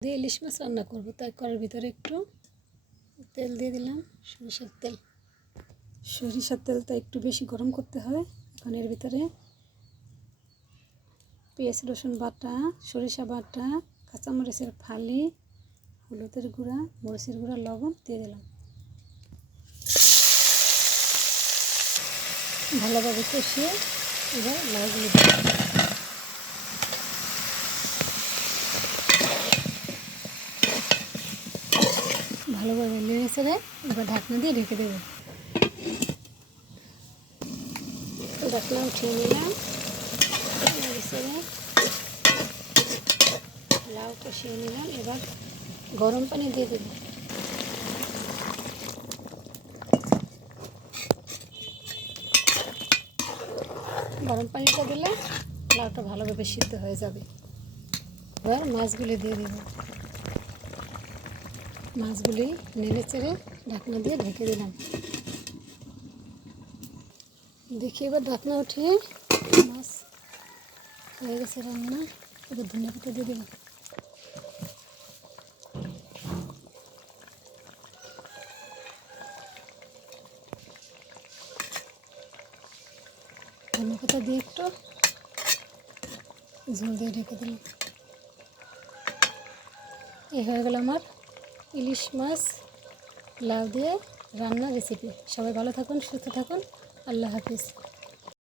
দিয়ে ইলিশ মাছ রান্না করব, তাই কড়াইয়ের ভিতরে একটু তেল দিয়ে দিলাম, সরিষার তেলটা একটু বেশি গরম করতে হয়। এখন এর ভিতরে পেঁয়াজ রসুন বাটা, সরিষা বাটা, কাঁচামরিচের ফালি, হলুদের গুঁড়া, মরিচের গুঁড়া, লবণ দিয়ে দিলাম। ভালোভাবে কষিয়ে এবার লাউগুলো দিয়ে ভালোভাবে নেড়ে চেড়ে এবার ঢাকনা দিয়ে ঢেকে দেব। ঢাকনা উঠিয়ে নিলাম, নেড়ে চেড়ে লাউ কষিয়ে নিলাম। এবার গরম পানি দিয়ে দেব। গরম পানিটা দিলে লাউটা ভালোভাবে সিদ্ধ হয়ে যাবে। এবার মাছগুলি দিয়ে দেব। মাছগুলি নেড়ে চেড়ে ঢাকনা দিয়ে ঢেকে দিলাম। দেখি এবার ঢাকনা উঠিয়ে মাছ হয়ে গেছে রান্না। এবার ধনিয়া পাতা দিয়ে দেব। ধনিয়া পাতা দিয়ে একটু ঝোল দিয়ে ঢেকে দিলাম। এই হয়ে গেল আমার ইলিশ মাছ লাউ দিয়ে রান্নার রেসিপি। সবাই ভালো থাকুন, সুস্থ থাকুন। আল্লাহ হাফিজ।